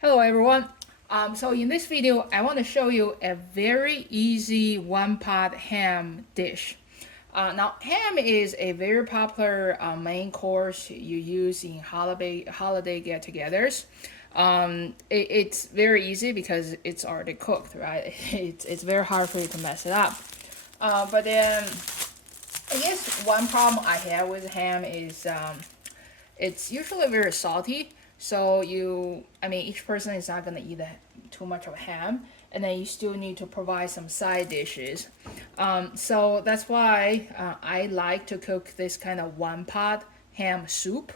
Hello everyone. So in this video, I want to show you a very easy one-pot ham dish. Now, ham is a very popular main course you use in holiday get-togethers. It's very easy because it's already cooked, right? It's very hard for you to mess it up. But then I guess one problem I have with ham is it's usually very salty. So each person is not gonna eat too much of ham, and then you still need to provide some side dishes. So that's why I like to cook this kind of one pot ham soup.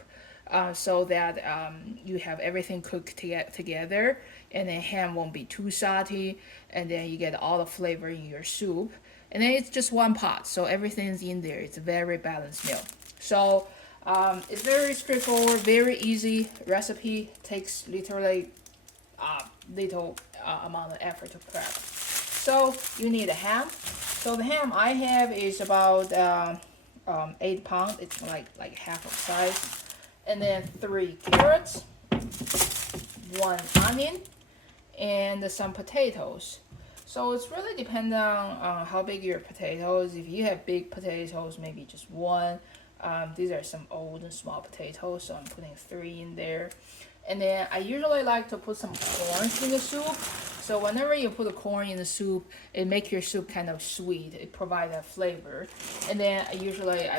So that you have everything cooked together, and then ham won't be too salty, and then you get all the flavor in your soup. And then it's just one pot, so everything's in there. It's a very balanced meal. So it's very straightforward, very easy recipe. Takes literally little amount of effort to prep. So you need a ham. So the ham I have is about 8 pounds. It's like half of size, and then 3 carrots, 1 onion, and some potatoes. So it's really dependent on how big your potatoes. If you have big potatoes, maybe just one. These are some old and small potatoes, so I'm putting 3 in there. And then I usually like to put some corn in the soup. So whenever you put the corn in the soup, it makes your soup kind of sweet. It provides that flavor. And then I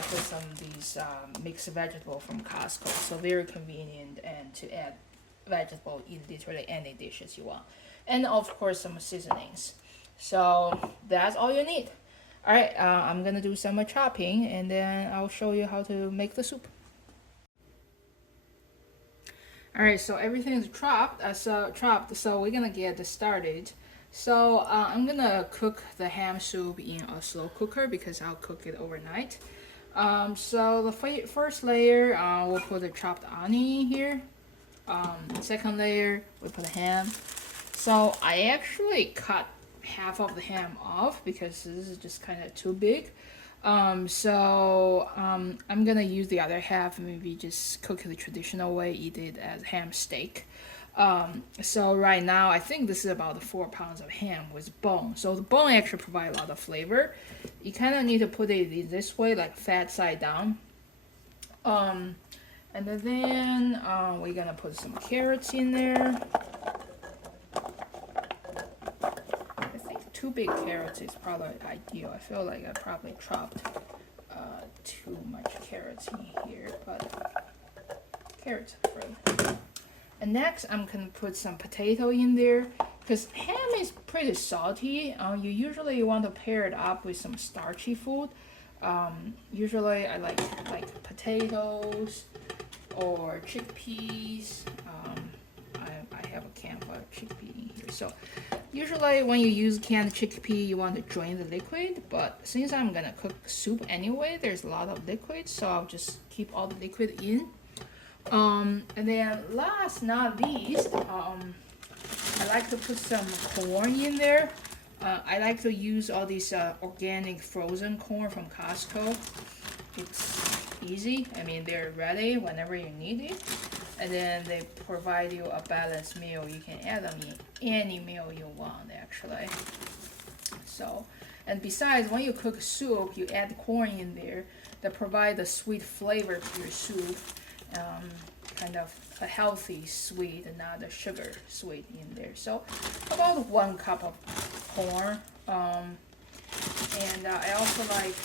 put some of these mixed vegetable from Costco. So very convenient and to add vegetable in literally any dishes you want. And of course some seasonings. So that's all you need. All right, I'm gonna do some chopping, and then I'll show you how to make the soup. All right, so everything is chopped, so we're gonna get started. So I'm gonna cook the ham soup in a slow cooker because I'll cook it overnight. So the first layer, we'll put the chopped onion here. Second layer, we put the ham. So I actually cut half of the ham off because this is just kind of too big. I'm gonna use the other half, maybe just cook it the traditional way, eat it as ham steak. So right now I think this is about 4 pounds of ham with bone. So the bone actually provides a lot of flavor. You kind of need to put it in this way, like fat side down. And then we're gonna put some carrots in there. I think 2 big carrots is probably ideal. I feel like I probably chopped too much carrots in here, but carrots are good. And next, I'm gonna put some potato in there because ham is pretty salty. You usually want to pair it up with some starchy food. Usually, I like potatoes or chickpeas. I have a can of chickpea in here. So usually when you use canned chickpea, you want to drain the liquid. But since I'm gonna cook soup anyway, there's a lot of liquid, so I'll just keep all the liquid in. And then last not least, I like to put some corn in there. I like to use all these organic frozen corn from Costco. It's easy. I mean, they're ready whenever you need it. And then they provide you a balanced meal. You can add them in any meal you want, actually. So, and besides, when you cook soup, you add corn in there that provide the sweet flavor to your soup. Kind of a healthy sweet and not a sugar sweet in there. So about 1 cup of corn. And I also like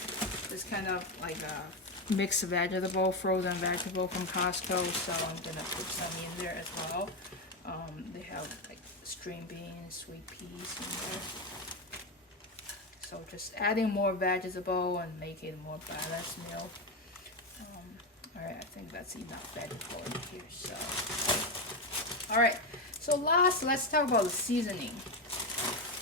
this kind of like a mixed vegetable, frozen vegetable from Costco. So I'm gonna put some in there as well. They have like string beans, sweet peas in there. So just adding more vegetable and make it more balanced meal. Alright, I think that's enough vegetable in here. So, alright. So last, let's talk about the seasoning.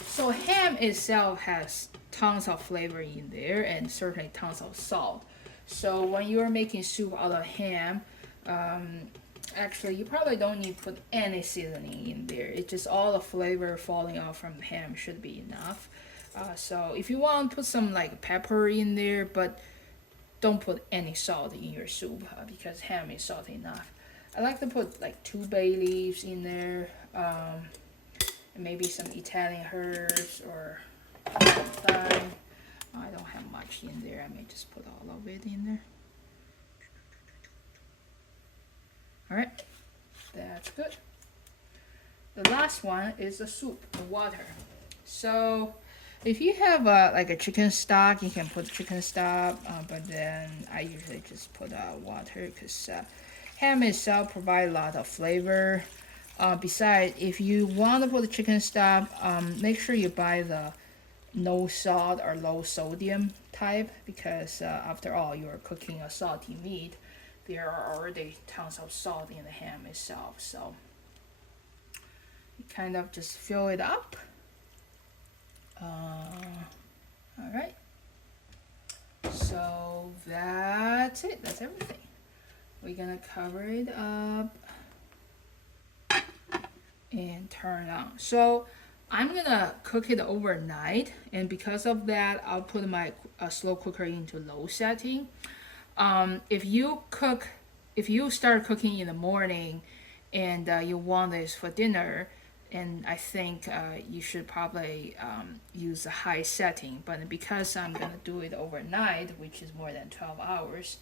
So ham itself has tons of flavor in there and certainly tons of salt. So when you're making soup out of ham, actually you probably don't need to put any seasoning in there. It's just all the flavor falling out from the ham should be enough. So if you want, put some like pepper in there, but don't put any salt in your soup because ham is salty enough. I like to put like 2 bay leaves in there, and maybe some Italian herbs or thyme. I don't have much in there. I may just put all of it in there. All right, that's good. The last one is the soup, the water. So if you have like a chicken stock, you can put chicken stock, but then I usually just put water because ham itself provides a lot of flavor. Besides, if you want to put the chicken stock, make sure you buy the no salt or low sodium type because after all, you're cooking a salty meat. There are already tons of salt in the ham itself, so you kind of just fill it up. All right, so that's it. That's everything. We're gonna cover it up and turn on. So I'm gonna cook it overnight, and because of that, I'll put my slow cooker into low setting. If you start cooking in the morning and you want this for dinner, and I think you should probably use a high setting, but because I'm gonna do it overnight, which is more than 12 hours,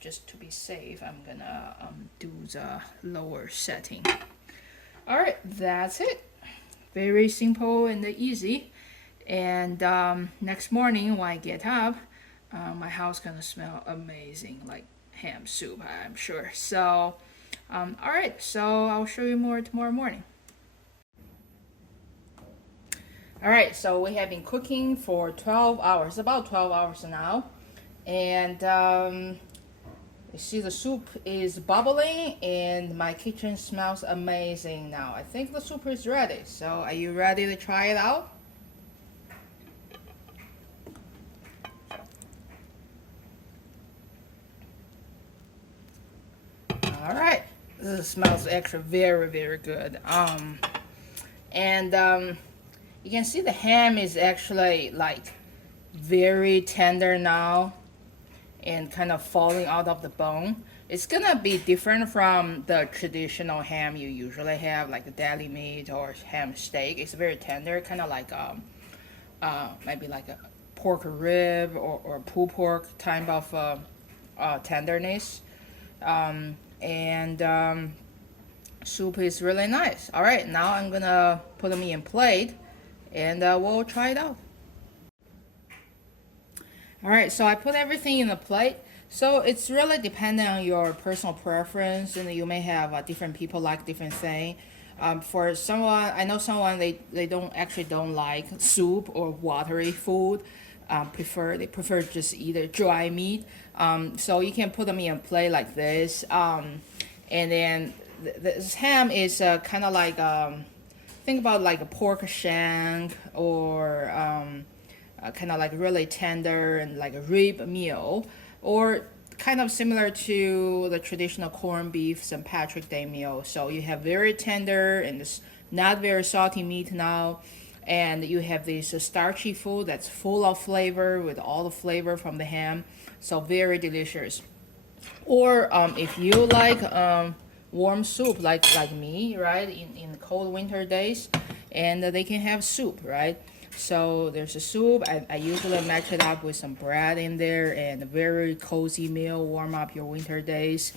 just to be safe, I'm gonna do the lower setting. All right, that's it. Very simple and easy. And next morning when I get up, my house gonna smell amazing, like ham soup, I'm sure. So, all right, so I'll show you more tomorrow morning. All right, so we have been cooking for 12 hours, about 12 hours now. And you see the soup is bubbling and my kitchen smells amazing now. I think the soup is ready. So are you ready to try it out? All right, this smells actually very, very good. You can see the ham is actually like very tender now and kind of falling out of the bone. It's gonna be different from the traditional ham you usually have, like a deli meat or ham steak. It's very tender, kind of like maybe like a pork rib or pulled pork type of tenderness. Soup is really nice. All right, now I'm gonna put them in plate and we'll try it out. All right, so I put everything in the plate. So it's really dependent on your personal preference, and you may have different people like different thing. For someone, I know someone they don't like soup or watery food. They prefer just either dry meat. So you can put them in a plate like this. And then this ham is kind of like think about like a pork shank or kind of like really tender and like a rib meal, or kind of similar to the traditional corned beef St. Patrick's Day meal. So you have very tender and it's not very salty meat now, and you have this starchy food that's full of flavor with all the flavor from the ham. So very delicious. Or if you like warm soup like me, right, in cold winter days, and they can have soup, right? So there's a soup. I usually match it up with some bread in there, and a very cozy meal, warm up your winter days.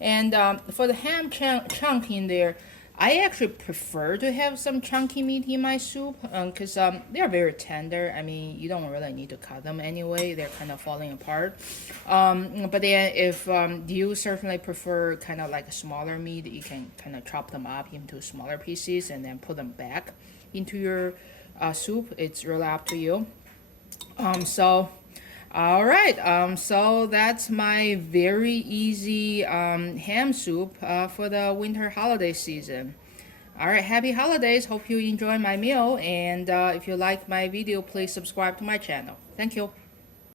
And for the ham chunk in there, I actually prefer to have some chunky meat in my soup because they're very tender. I mean, you don't really need to cut them anyway. They're kind of falling apart. But then if you certainly prefer kind of like a smaller meat, you can kind of chop them up into smaller pieces and then put them back into your soup. It's really up to you. All right, so that's my very easy ham soup for the winter holiday season. All right, happy holidays. Hope you enjoy my meal. And if you like my video, please subscribe to my channel. Thank you.